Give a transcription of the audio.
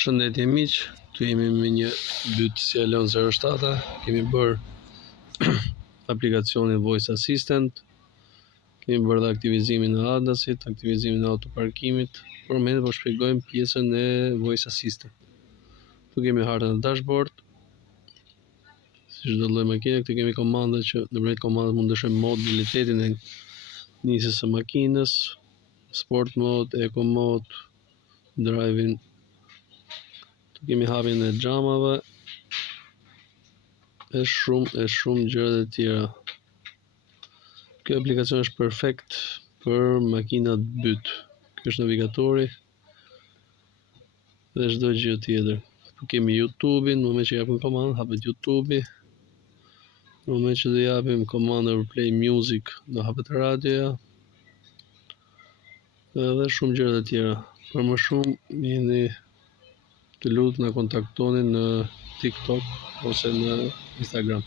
Përshëndetje miq, tu jemi me një bytë si Alon 07. Kemi bërë aplikacionin Voice Assistant, kemi bërë dhe aktivizimin e ADAS-it, aktivizimin e autoparkimit, por me po shpjegojmë pjesën e Voice Assistant. Tu kemi hartën e dashboard, si çdo lloj makine, këtu kemi komanda që nëpërmjet komandës mund të ndryshojmë modalitetin e nisjes së makinës, sport mode, eco mode, driving. Tu kemi hapjen e xhamave e shumë gjëra të tjera. Ky aplikacion është perfekt për makinat byt. Ky është navigatori dhe çdo gjë tjetër. Tu kemi YouTube-in, në moment që japim komandën hapet YouTube-i. Në moment që do japim komandën për play music, do hapet radioja. Edhe shumë gjëra të tjera. Për më shumë jeni të lutë na kontaktoni në TikTok ose në Instagram.